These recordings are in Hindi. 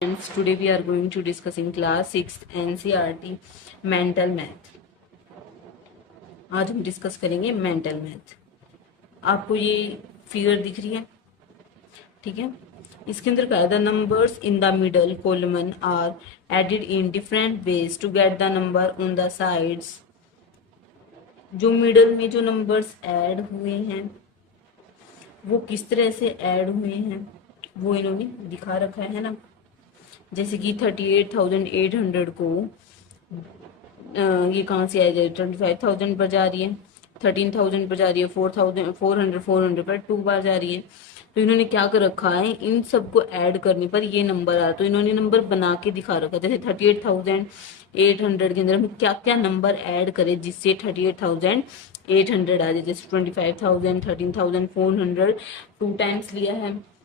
Friends, today we are going to discuss in class 6th NCERT mental math. आज हम डिस्कस करेंगे मेंटल मैथ। आपको ये फिगर दिख रही है, ठीक है। इसके अंदर क्या है, the numbers in the middle column are added in different ways to get the number on the sides. जो मिडल में जो नंबर्स ऐड हुए हैं वो किस तरह से ऐड हुए हैं वो इन्होंने दिखा रखा है ना। जैसे कि 38,800 को ये कहाँ से आ जाए, 25,000 पर जा रही है, 13,000 पर जा रही है, 4,000 400 पर 2 बार जा रही है। तो इन्होंने क्या कर रखा है, इन सबको ऐड करने पर ये नंबर आ रहा, तो इन्होंने नंबर बना के दिखा रखा है। जैसे 38,800 के अंदर हम क्या क्या नंबर ऐड करें जिससे 38,800 आ जाए। जैसे 25,000, 13,400 2 टाइम्स लिया है।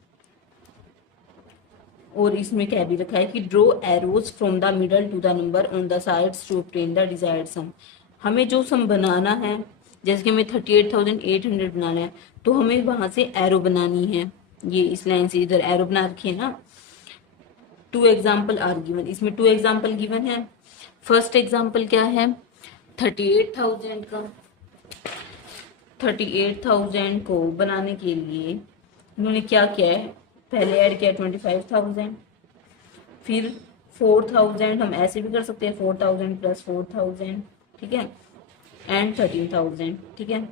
और इसमें क्या भी रखा है कि draw arrows from the middle to the number on the sides to obtain the desired sum. हमें जो सम बनाना है, जैसे कि हमें 38,800 बनाना है, तो हमें वहां से एरो बनानी है। ये इस लाइन से इधर एरो बना रखी है ना। 2 एग्जाम्पल आर गिवन, इसमें 2 एग्जाम्पल गिवन है। फर्स्ट एग्जाम्पल क्या है, 38,000 का। 38,000 को बनाने के लिए इन्होंने क्या किया है, पहले ऐड किया 25,000, फिर 4,000, हम ऐसे भी कर सकते हैं 4,000 प्लस 4,000, ठीक है, एंड 13,000, ठीक है।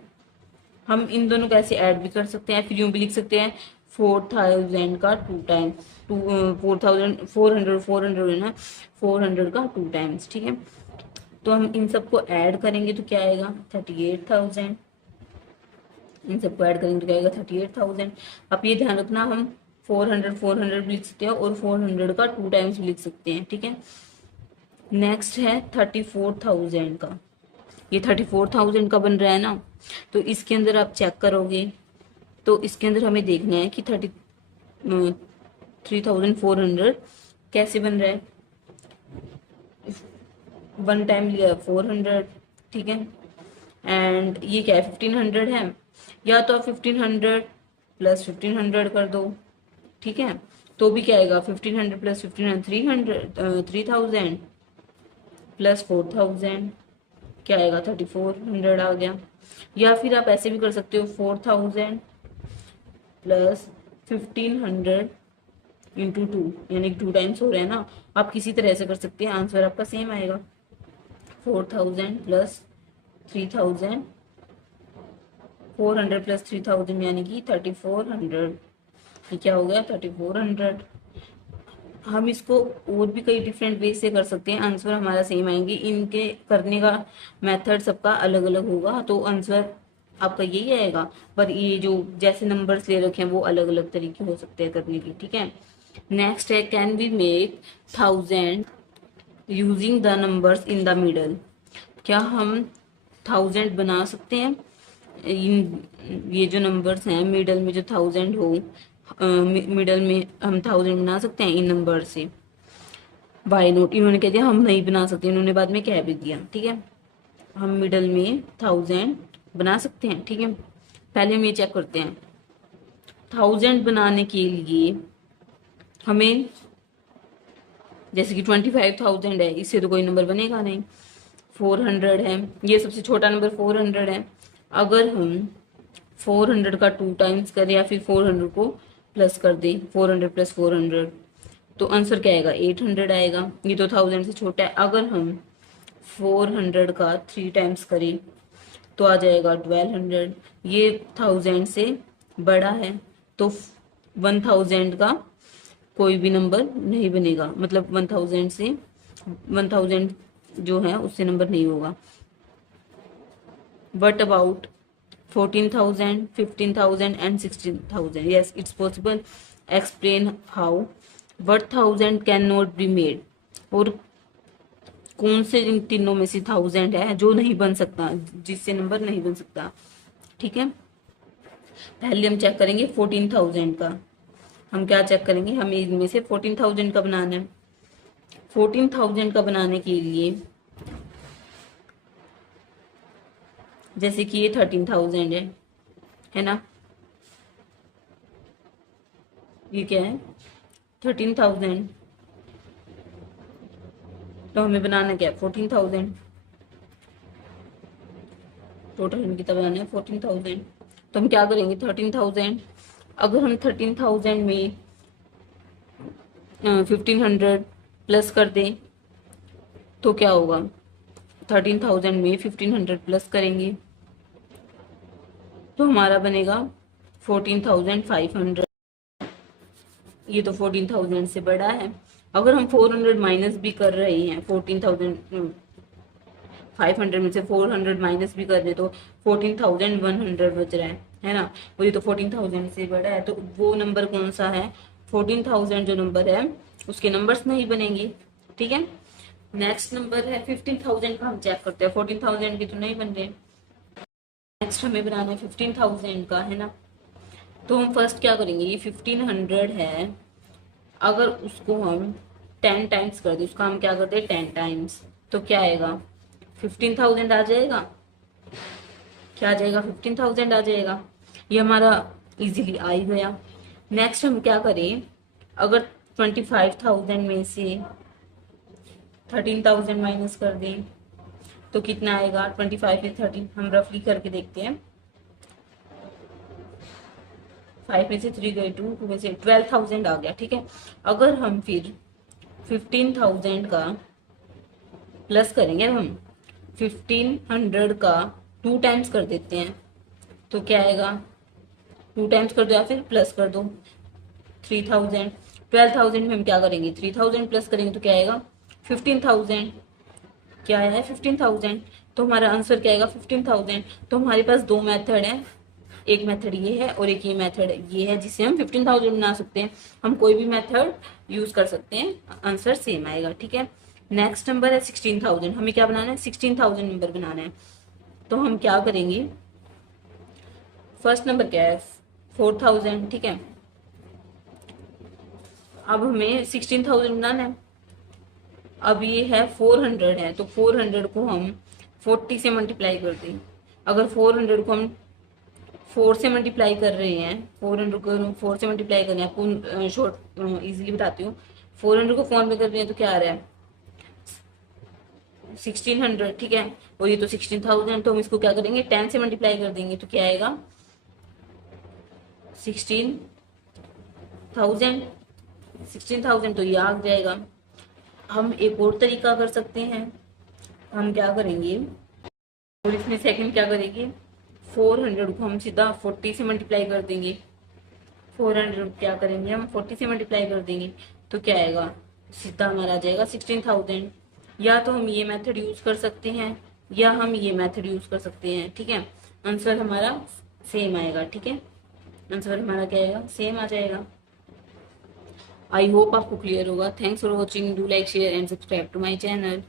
हम इन दोनों को ऐसे ऐड भी कर सकते हैं, फिर यूं भी लिख सकते हैं 4,000 का 2 टाइम्स, 4,000 400 है ना, 400 का 2 टाइम्स, ठीक है। तो हम इन सबको ऐड करेंगे तो क्या आएगा, 38,000। इन सबको ऐड करेंगे तो क्या आएगा, 38,000। अब ये ध्यान रखना, हम 400 भी लिख सकते हैं और 400 का 2 टाइम्स भी लिख सकते हैं, ठीक है। नेक्स्ट है 34,000 का। ये 34,000 का बन रहा है ना, तो इसके अंदर आप चेक करोगे तो इसके अंदर हमें देखना है कि 33,400 कैसे बन रहा है। 1 टाइम लिया 400, ठीक है, एंड ये क्या है 1500 है। या तो आप 1500 प्लस 1500 कर दो, ठीक है, तो भी क्या आएगा, 1500 प्लस 1500 3,000 प्लस 4,000 क्या आएगा, 3,400 आ गया। या फिर आप ऐसे भी कर सकते हो, 4,000 प्लस 1,500 इंटू 2, यानी 2 टाइम्स हो रहा है ना। आप किसी तरह से कर सकते हैं, आंसर आपका सेम आएगा। 4,000 प्लस 3,000, 400 प्लस 3,000 यानी कि 3,400। ये क्या हो गया, 3,400। हम इसको और भी कई डिफरेंट वे से कर सकते हैं, आंसर हमारा सेम आएंगे। इनके करने का मेथड सबका अलग अलग होगा, तो आंसर आपका यही आएगा। पर ये जो जैसे नंबर्स ले रखे हैं वो अलग अलग तरीके हो सकते हैं करने की, ठीक है। नेक्स्ट है, can we make 1,000 using the numbers in the middle. क्या हम 1,000 बना सकते हैं, ये जो नंबर्स हैं मिडल में जो 1,000 हो, मिडल में हम 1,000 बना सकते हैं इन नंबर से। बाय नोट इन्होंने कह दिया हम नहीं बना सकते, इन्होंने बाद में कह भी दिया, ठीक है। हम मिडल में 1,000 बना सकते हैं, ठीक है। पहले हम ये चेक करते हैं, 1,000 बनाने के लिए हमें, जैसे कि 25,000 है, इससे तो कोई नंबर बनेगा नहीं। 400 है, ये सबसे छोटा नंबर 400 है। अगर हम 400 का 2 टाइम्स करें या फिर 400 को प्लस कर दें, 400 प्लस 400, तो आंसर क्या आएगा, 800 आएगा। ये तो 1,000 से छोटा है। अगर हम 400 का 3 टाइम्स करें तो आ जाएगा 1,200। ये 1,000 से बड़ा है, तो 1,000 का कोई भी नंबर नहीं बनेगा, मतलब 1,000 से 1,000 जो है उससे नंबर नहीं होगा। But about 14,000, 15,000 and 16,000, yes it's possible. Explain how. What 1,000 cannot be made, और कौन से इन तीनों में से 1,000 है जो नहीं बन सकता, जिससे नंबर नहीं बन सकता, ठीक है। पहले हम चेक करेंगे 14,000 का। हम क्या चेक करेंगे, हमें इनमें से 14,000 का बनाना है। 14,000 का बनाने के लिए, जैसे कि ये 13,000 है ना, ये क्या है 13,000, तो हमें बनाना क्या है 14,000, टोटल हमें कितना बनाना है 14,000। तो हम क्या करेंगे 13,000, अगर हम 13,000 में 1,500 प्लस कर दें तो क्या होगा, 13,000 में 1,500 प्लस करेंगे तो हमारा बनेगा 14,500। ये तो 14,000 से बड़ा है। अगर हम 400 माइनस भी कर रहे हैं, 14,500 में से 400 माइनस भी कर दे तो 14,100 बच रहा है ना। वो ये तो 14,000 से बड़ा है, तो वो नंबर कौन सा है, 14,000 जो नंबर है उसके नंबर्स नहीं बनेंगे, ठीक है। नेक्स्ट नंबर है 15,000 का, हम चेक करते हैं 14,000 के तो नहीं बन रहे। नेक्स्ट हमें बनाना है 15,000 का, है ना। तो हम फर्स्ट क्या करेंगे, ये 1,500 है, अगर उसको हम 10 टाइम्स कर दे, उसका हम क्या करते हैं 10 टाइम्स, तो क्या आएगा 15,000 आ जाएगा। क्या आ जाएगा 15,000 आ जाएगा। ये हमारा इजीली आ ही गया। नेक्स्ट हम क्या करें, अगर 25,000 में से 13,000 माइनस कर दें तो कितना आएगा, 25 में 13 हम रफली करके देखते हैं, 5 में से 3 गए 2, 2 में से 12,000 आ गया, ठीक है। अगर हम फिर 15,000 का प्लस करेंगे, हम 1,500 का 2 टाइम्स कर देते हैं तो क्या आएगा, 2 टाइम्स कर दो या फिर प्लस कर दो 3,000। 12,000 में हम क्या करेंगे 3,000 प्लस करेंगे तो क्या आएगा 15,000। क्या आया है 15,000, तो हमारा आंसर क्या आएगा 15,000। तो हमारे पास दो मेथड है, एक मेथड ये है और एक ये मेथड ये है जिससे हम 15,000 बना सकते हैं। हम कोई भी मेथड यूज कर सकते हैं, आंसर सेम आएगा, ठीक है। नेक्स्ट नंबर है 16,000, हमें क्या बनाना है 16,000 नंबर बनाना है। तो हम क्या करेंगे, फर्स्ट नंबर क्या है 4,000, ठीक है। अब हमें 16,000 बनाना है। अब ये है 400 है, तो 400 को हम 40 से मल्टीप्लाई कर दें। अगर 400 को हम 4 से मल्टीप्लाई कर रहे हैं, 400 को 4 से मल्टीप्लाई कर रहे हैं, आपको शॉर्ट इजीली बताती हूँ। 400 को 4 में कर रहे हैं तो क्या आ रहा है 1,600, ठीक है। और ये तो 16,000, तो हम इसको क्या करेंगे 10 से मल्टीप्लाई कर देंगे तो क्या आएगा 16,000। 16,000 तो ये आ जाएगा। हम एक और तरीका कर सकते हैं, हम क्या करेंगे और इसमें सेकंड क्या करेंगे, 400 को हम सीधा 40 से मल्टीप्लाई कर देंगे। 400 क्या करेंगे हम 40 से मल्टीप्लाई कर देंगे तो क्या आएगा, सीधा हमारा आ जाएगा 16,000। या तो हम ये मेथड यूज कर सकते हैं या हम ये मेथड यूज कर सकते हैं, ठीक है। आंसर हमारा सेम आएगा, ठीक है। आंसर हमारा क्या आएगा सेम आ जाएगा। आई होप आपको क्लियर होगा। Thanks for watching, do like share and subscribe to my channel.